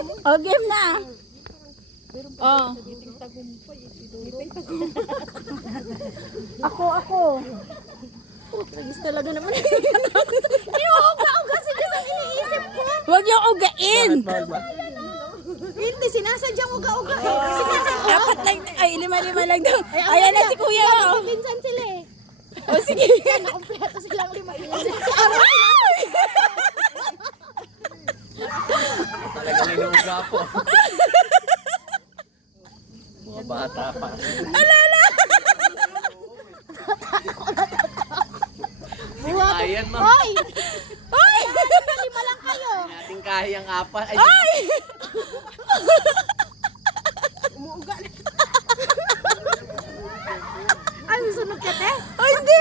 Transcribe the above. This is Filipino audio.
O, game na. Oh. Ako. Nagis talaga naman. Inuuga-uga si Diyos ang iniisip ko. Huwag yung ugain. Hindi, sinasadyang uga-uga eh. Dapat lang, ay, lima-lima lang daw. Ayan na si kuya. Pinsan sila eh. O, sige. Nakumpleto silang lima. Talagang inuuga po. Mga bata pa. Alala! Ayan, ma'am. Hoy! Hoy! Lima lang kayo. Nating kahiyang apat. Ay, Hoy! Umuuga na. Ay, sunog ka te? Ay, hindi!